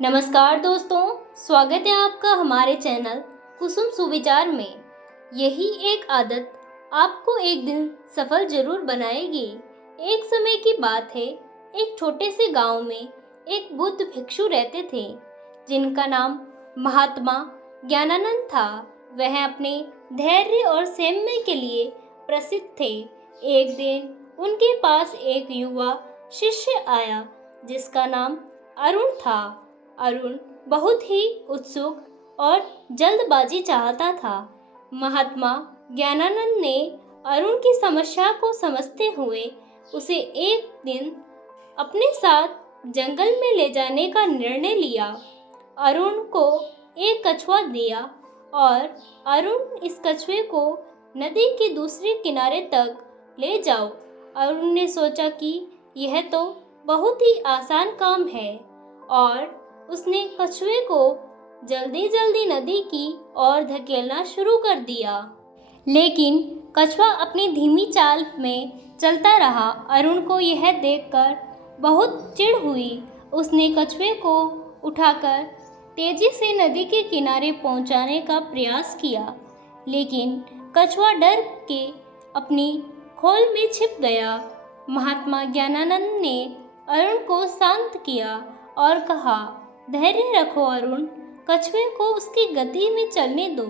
नमस्कार दोस्तों, स्वागत है आपका हमारे चैनल कुसुम सुविचार में। यही एक आदत आपको एक दिन सफल जरूर बनाएगी। एक समय की बात है, एक छोटे से गांव में एक बुद्ध भिक्षु रहते थे जिनका नाम महात्मा ज्ञानानंद था। वह अपने धैर्य और संयम के लिए प्रसिद्ध थे। एक दिन उनके पास एक युवा शिष्य आया जिसका नाम अरुण था। अरुण बहुत ही उत्सुक और जल्दबाजी चाहता था। महात्मा ज्ञानानंद ने अरुण की समस्या को समझते हुए उसे एक दिन अपने साथ जंगल में ले जाने का निर्णय लिया। अरुण को एक कछुआ दिया और अरुण इस कछुए को नदी के दूसरे किनारे तक ले जाओ। अरुण ने सोचा कि यह तो बहुत ही आसान काम है और उसने कछुए को जल्दी जल्दी नदी की ओर धकेलना शुरू कर दिया। लेकिन कछुआ अपनी धीमी चाल में चलता रहा। अरुण को यह देखकर बहुत चिढ़ हुई। उसने कछुए को उठाकर तेजी से नदी के किनारे पहुंचाने का प्रयास किया, लेकिन कछुआ डर के अपनी खोल में छिप गया। महात्मा ज्ञानानंद ने अरुण को शांत किया और कहा, धैर्य रखो अरुण, कछुए को उसकी गति में चलने दो।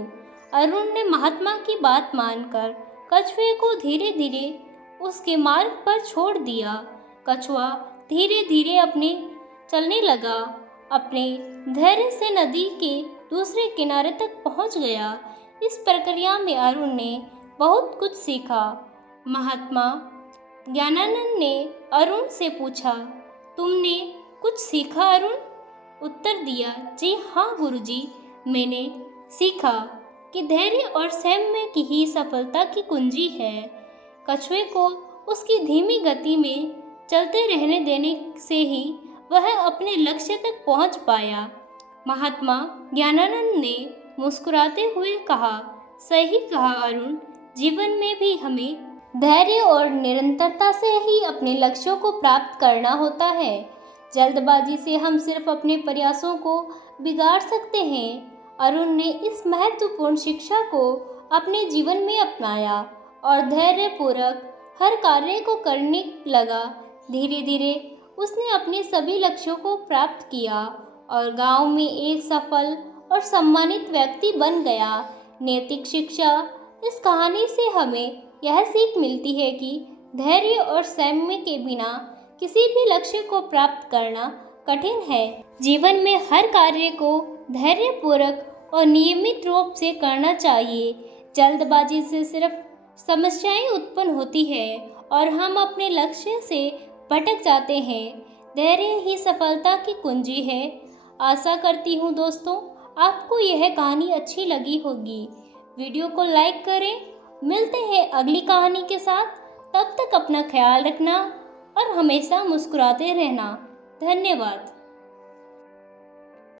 अरुण ने महात्मा की बात मानकर कछुए को धीरे धीरे उसके मार्ग पर छोड़ दिया। कछुआ धीरे धीरे अपने चलने लगा। अपने धैर्य से नदी के दूसरे किनारे तक पहुंच गया। इस प्रक्रिया में अरुण ने बहुत कुछ सीखा। महात्मा ज्ञानानंद ने अरुण से पूछा, तुमने कुछ सीखा अरुण? उत्तर दिया, जी हाँ गुरुजी, मैंने सीखा कि धैर्य और संयम की ही सफलता की कुंजी है। कछुए को उसकी धीमी गति में चलते रहने देने से ही वह अपने लक्ष्य तक पहुंच पाया। महात्मा ज्ञानानंद ने मुस्कुराते हुए कहा, सही कहा अरुण, जीवन में भी हमें धैर्य और निरंतरता से ही अपने लक्ष्यों को प्राप्त करना होता है। जल्दबाजी से हम सिर्फ अपने प्रयासों को बिगाड़ सकते हैं। अरुण ने इस महत्वपूर्ण शिक्षा को अपने जीवन में अपनाया और धैर्यपूर्वक हर कार्य को करने लगा। धीरे धीरे उसने अपने सभी लक्ष्यों को प्राप्त किया और गांव में एक सफल और सम्मानित व्यक्ति बन गया। नैतिक शिक्षा इस कहानी से हमें यह सीख मिलती है कि धैर्य और संयम के बिना किसी भी लक्ष्य को प्राप्त करना कठिन है। जीवन में हर कार्य को धैर्यपूर्वक और नियमित रूप से करना चाहिए। जल्दबाजी से सिर्फ समस्याएं उत्पन्न होती है और हम अपने लक्ष्य से भटक जाते हैं। धैर्य ही सफलता की कुंजी है। आशा करती हूँ दोस्तों आपको यह कहानी अच्छी लगी होगी। वीडियो को लाइक करें। मिलते हैं अगली कहानी के साथ। तब तक अपना ख्याल रखना और हमेशा मुस्कुराते रहना। धन्यवाद।